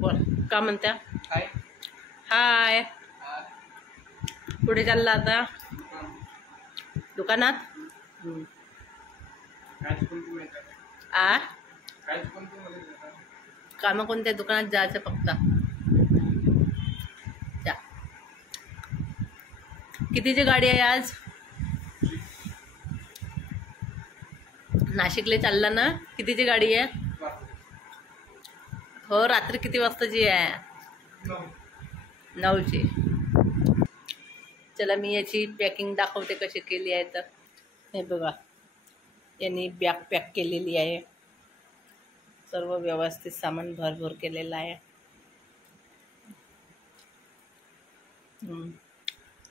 बोल का म्हणत्या? हाय हाय. कुठे चालला आता? दुकानात. आ काम कोणत्या दुकानात जायचं फक्त? जा. कितीची गाडी आहे आज? नाशिकला चालला ना? कितीची गाडी आहे? हो, रात्री किती वाजताची आहे? 9ची. चला मी याची पॅकिंग दाखवते कशी केली आहे. तर हे बघा, यांनी बॅग पॅक केलेली आहे. सर्व व्यवस्थित सामान भरभर केलेलं आहे.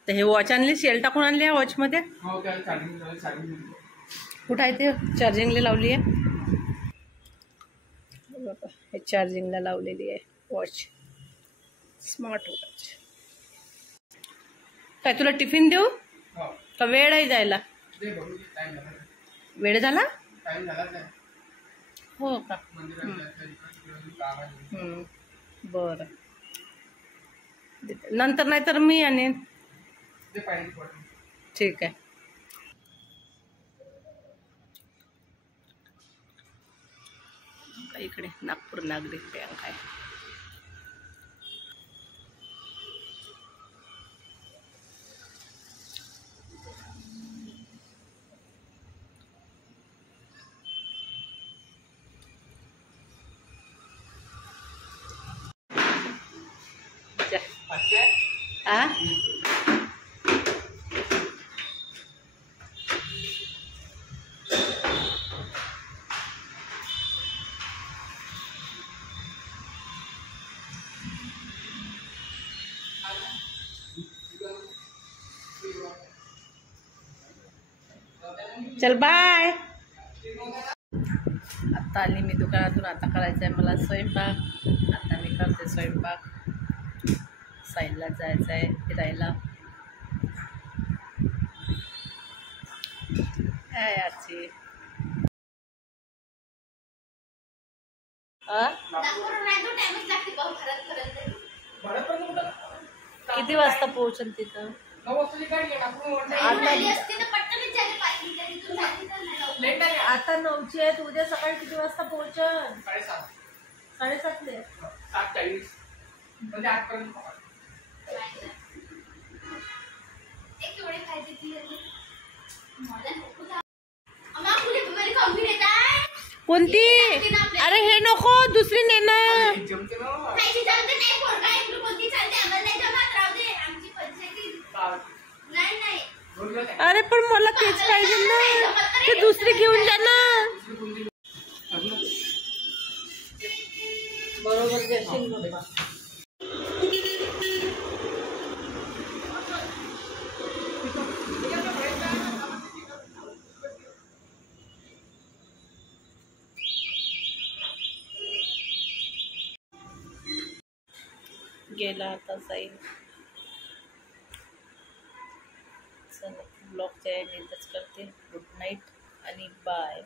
तर हे वॉच आणली, सेल टाकून आणली आहे वॉचमध्ये. कुठं आहे ते? चार्जिंगला लावली आहे. हे चार्जिंगला लावलेली आहे वॉच, स्मार्ट वॉच. काय तुला टिफिन देऊ का? वेळ आहे जायला? वेळ झाला? हो का? बरं, नंतर नाही तर मी आणेन. ठीक आहे. इकडे नागपूर नागरिक बँक आहे. आ चल बाय. आता आली मी दुकानातून. आता करायचं आहे मला स्वयंपाक. आता मी करते स्वयंपाक. साईडला जायचं आहे फिरायला. काय याची किती वाजता पोहोचल तिथं? आता 9ची आहेत. उद्या सकाळी किती वाजता पोहोचल? 7:30. 7:40 म्हणजे 8पर्यंत. कोणती? अरे हे नको, दुसरी ने ना. अरे पण मला तेच पाहिजे ना, ते दुसरी घेऊन जा ना. बरोबर देशील. गेला आता जाईल. चला ब्लॉगच्या एंडच करते. गुड नाईट आणि बाय.